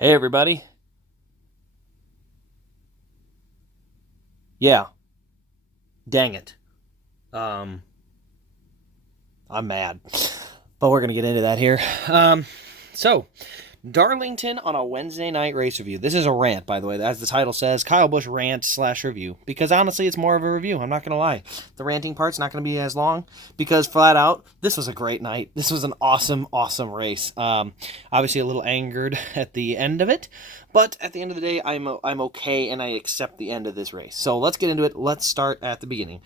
Hey everybody. Yeah, dang it. Um, I'm mad. But we're gonna get into that here. So Darlington on a Wednesday night race review. This is a rant, by the way, as the title says, Kyle Busch rant slash review. Because honestly, it's more of a review. I'm not gonna lie. The ranting part's not gonna be as long because flat out, this was a great night. This was an awesome, awesome race. Obviously a little angered at the end of it, but at the end of the day, I'm okay and I accept the end of this race. So let's get into it. Let's start at the beginning.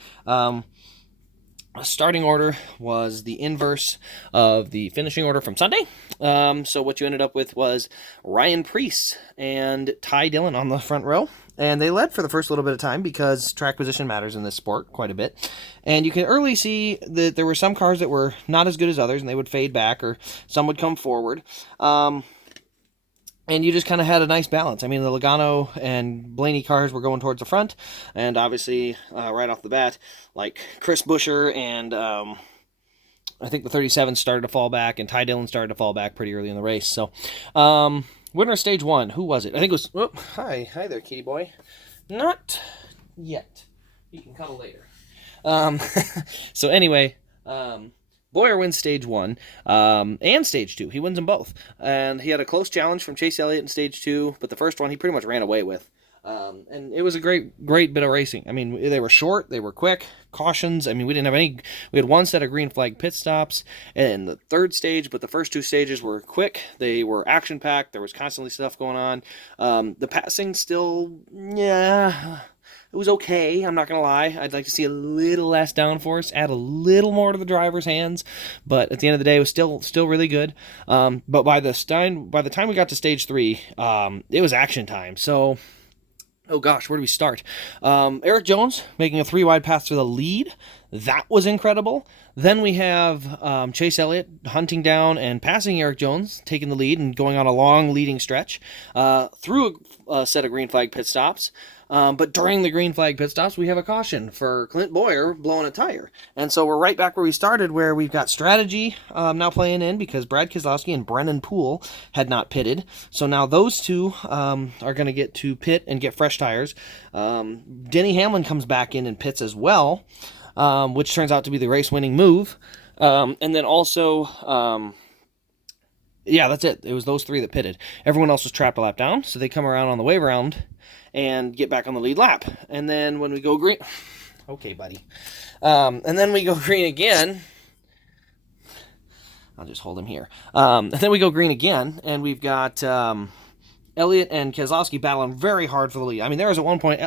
Starting order was the inverse of the finishing order from Sunday. So what you ended up with was Ryan Preece and Ty Dillon on the front row. And they led for the first little bit of time because track position matters in this sport quite a bit. And you can early see that there were some cars that were not as good as others, and they would fade back, or some would come forward. And you just kind of had a nice balance. I mean, the Logano and Blaney cars were going towards the front, and obviously, right off the bat, like Chris Buescher and I think the 37 started to fall back, and Ty Dillon started to fall back pretty early in the race. So, winner of stage one, who was it? I think it was. Oh, hi there, kitty boy. Not yet. You can cuddle later. So anyway. Boyer wins stage one and stage two. He wins them both. And he had a close challenge from Chase Elliott in stage two, but the first one he pretty much ran away with. And it was a great bit of racing. I mean, they were short, they were quick, cautions. I mean, we had one set of green flag pit stops in the third stage, but the first two stages were quick. They were action-packed. There was constantly stuff going on. The passing still, yeah, it was okay. I'm not going to lie. I'd like to see a little less downforce, add a little more to the driver's hands. But at the end of the day, it was still really good. But by the time we got to stage three, it was action time. So, oh gosh, where do we start? Eric Jones making a 3-wide pass to the lead. That was incredible. Then we have Chase Elliott hunting down and passing Eric Jones, taking the lead and going on a long leading stretch through a set of green flag pit stops. But during the green flag pit stops, we have a caution for Clint Boyer blowing a tire. And so we're right back where we started, where we've got strategy now playing in because Brad Keselowski and Brennan Poole had not pitted. So now those two are going to get to pit and get fresh tires. Denny Hamlin comes back in and pits as well, which turns out to be the race-winning move. And then also... yeah, that's it. It was those three that pitted. Everyone else was trapped a lap down, so they come around on the wave around and get back on the lead lap. And then when we go green... Okay, buddy. And then we go green again. I'll just hold him here. And then we go green again, and we've got Elliott and Keselowski battling very hard for the lead. I mean, there was at one point...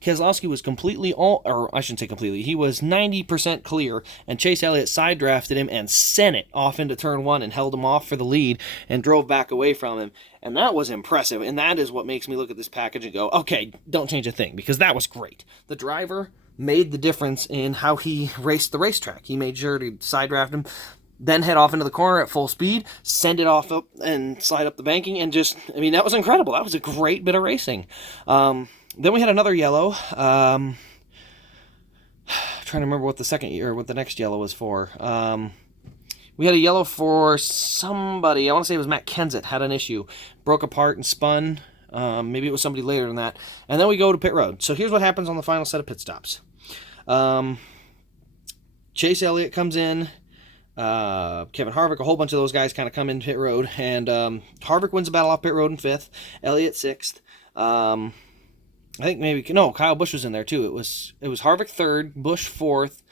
Keselowski was he was 90% clear, and Chase Elliott side drafted him and sent it off into turn one and held him off for the lead and drove back away from him. And that was impressive, and that is what makes me look at this package and go, okay, don't change a thing, because that was great. The driver made the difference in how he raced the racetrack. He made sure to side draft him, then head off into the corner at full speed, send it off up and slide up the banking, and that was incredible. That was a great bit of racing. Then we had another yellow. Trying to remember what the next yellow was for. We had a yellow for somebody. I want to say it was Matt Kenseth had an issue, broke apart and spun. Maybe it was somebody later than that. And then we go to pit road. So here's what happens on the final set of pit stops. Chase Elliott comes in. Kevin Harvick, a whole bunch of those guys kind of come in pit road, and Harvick wins the battle off pit road in 5th, Elliott 6th. I think Kyle Busch was in there too. It was Harvick 3rd, Busch 4th,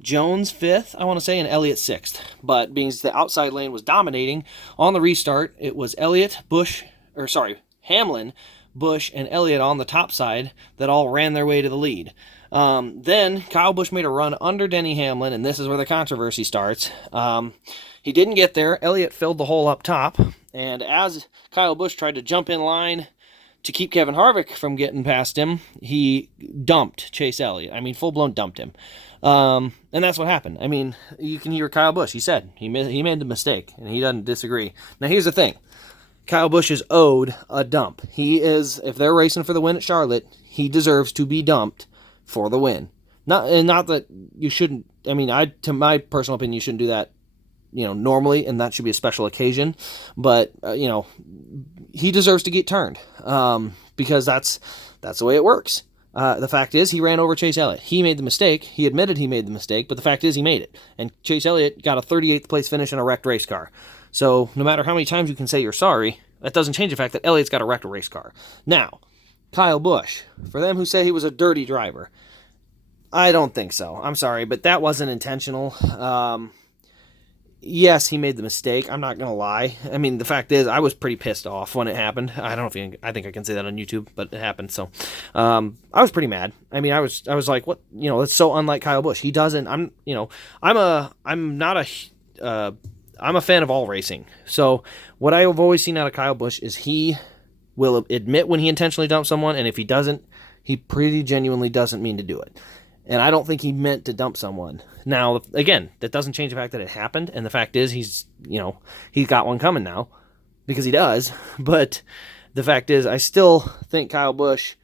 Jones 5th, I want to say, and Elliott 6th. But being the outside lane was dominating on the restart, it was Hamlin, Busch, and Elliott on the top side that all ran their way to the lead. Then Kyle Busch made a run under Denny Hamlin, and this is where the controversy starts. He didn't get there. Elliott filled the hole up top, and as Kyle Busch tried to jump in line to keep Kevin Harvick from getting past him, he dumped Chase Elliott. I mean, full-blown dumped him. And that's what happened. I mean, you can hear Kyle Busch. He said he made the mistake, and he doesn't disagree. Now, here's the thing. Kyle Busch is owed a dump. If they're racing for the win at Charlotte, he deserves to be dumped for the win. Not that you shouldn't. I mean, to my personal opinion, you shouldn't do that normally, and that should be a special occasion. But, he deserves to get turned because that's the way it works. The fact is, he ran over Chase Elliott. He made the mistake. He admitted he made the mistake, but the fact is he made it. And Chase Elliott got a 38th place finish in a wrecked race car. So no matter how many times you can say you're sorry, that doesn't change the fact that Elliott's got a wrecked race car. Now, Kyle Busch, for them who say he was a dirty driver, I don't think so. I'm sorry, but that wasn't intentional. Yes, he made the mistake. I'm not going to lie. I mean, the fact is, I was pretty pissed off when it happened. I don't know if I think I can say that on YouTube, but it happened. So, I was pretty mad. I mean, I was like, what, that's so unlike Kyle Busch. He doesn't, I'm a fan of all racing. So what I have always seen out of Kyle Busch is he will admit when he intentionally dumped someone. And if he doesn't, he pretty genuinely doesn't mean to do it. And I don't think he meant to dump someone. Now, again, that doesn't change the fact that it happened. And the fact is he's got one coming now because he does. But the fact is, I still think Kyle Busch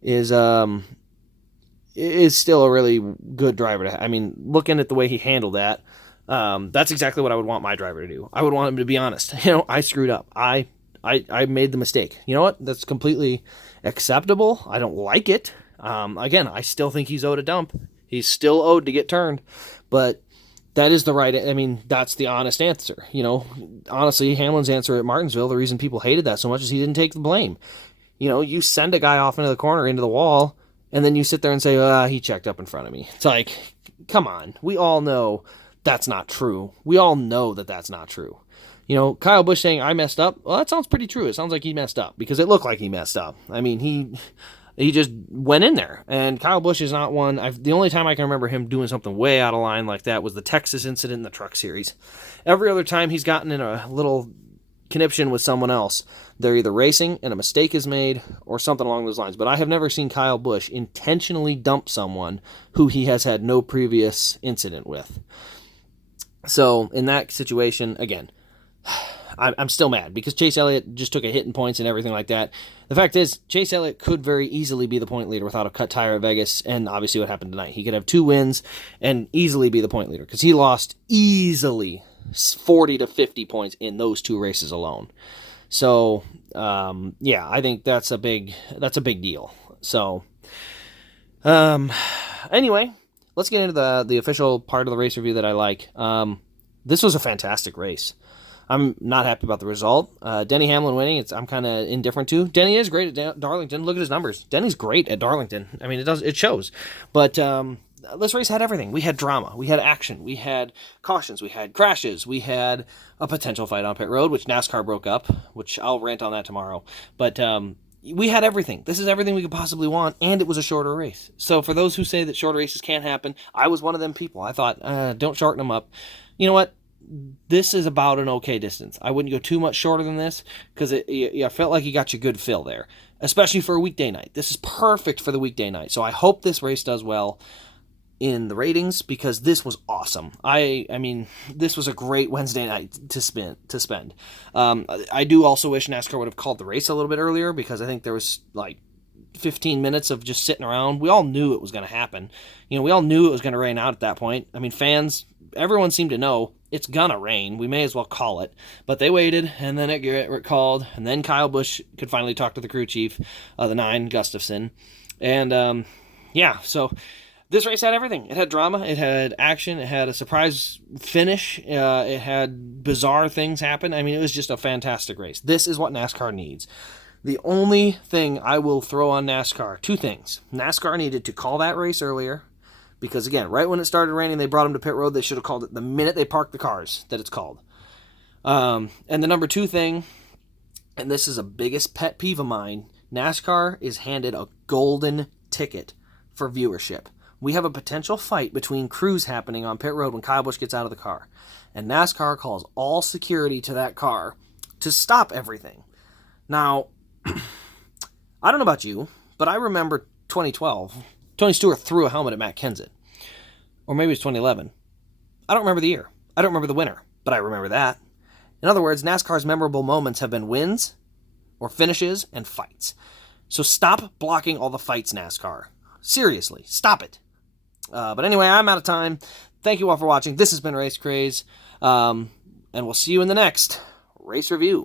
is still a really good driver. I mean, looking at the way he handled that, that's exactly what I would want my driver to do. I would want him to be honest. I screwed up. I made the mistake. You know what? That's completely acceptable. I don't like it. Again, I still think he's owed a dump. He's still owed to get turned, but that is the right, that's the honest answer. Honestly, Hamlin's answer at Martinsville, the reason people hated that so much is he didn't take the blame. You send a guy off into the corner, into the wall, and then you sit there and say, he checked up in front of me. It's like, come on. We all know that's not true. We all know that that's not true. Kyle Busch saying, I messed up, well, that sounds pretty true. It sounds like he messed up because it looked like he messed up. I mean, he just went in there. And Kyle Busch is not one. The only time I can remember him doing something way out of line like that was the Texas incident in the Truck Series. Every other time he's gotten in a little conniption with someone else, they're either racing and a mistake is made or something along those lines. But I have never seen Kyle Busch intentionally dump someone who he has had no previous incident with. So in that situation, again, I'm still mad because Chase Elliott just took a hit in points and everything like that. The fact is, Chase Elliott could very easily be the point leader without a cut tire at Vegas, and obviously what happened tonight. He could have 2 wins and easily be the point leader because he lost easily 40 to 50 points in those 2 races alone. So, I think that's a big deal. So, anyway, let's get into the official part of the race review that I like. This was a fantastic race. I'm not happy about the result. Denny Hamlin winning, I'm kind of indifferent to. Denny is great at Darlington. Look at his numbers. Denny's great at Darlington. I mean, it shows. But this race had everything. We had drama. We had action. We had cautions. We had crashes. We had a potential fight on pit road, which NASCAR broke up, which I'll rant on that tomorrow. But we had everything. This is everything we could possibly want, and it was a shorter race. So for those who say that shorter races can't happen, I was one of them people. I thought, don't shorten them up. You know what? This is about an okay distance. I wouldn't go too much shorter than this because I felt like you got your good fill there, especially for a weekday night. This is perfect for the weekday night. So I hope this race does well in the ratings because this was awesome. I mean, this was a great Wednesday night to spend. I do also wish NASCAR would have called the race a little bit earlier because I think there was like 15 minutes of just sitting around. We all knew it was going to happen. We all knew it was going to rain out at that point. I mean, fans, everyone seemed to know it's gonna rain. We may as well call it. But they waited, and then it got called, and then Kyle Busch could finally talk to the crew chief, the 9, Gustafson. And, so this race had everything. It had drama, it had action, it had a surprise finish, it had bizarre things happen. I mean, it was just a fantastic race. This is what NASCAR needs. The only thing I will throw on NASCAR, 2 things. NASCAR needed to call that race earlier, because, again, right when it started raining, they brought them to pit road. They should have called it the minute they parked the cars that it's called. And the number 2 thing, and this is a biggest pet peeve of mine, NASCAR is handed a golden ticket for viewership. We have a potential fight between crews happening on pit road when Kyle Busch gets out of the car. And NASCAR calls all security to that car to stop everything. Now, I don't know about you, but I remember 2012. Tony Stewart threw a helmet at Matt Kenseth. Or maybe it was 2011. I don't remember the year. I don't remember the winner, but I remember that. In other words, NASCAR's memorable moments have been wins or finishes and fights. So stop blocking all the fights, NASCAR. Seriously, stop it. But anyway, I'm out of time. Thank you all for watching. This has been Race Craze. And we'll see you in the next race review.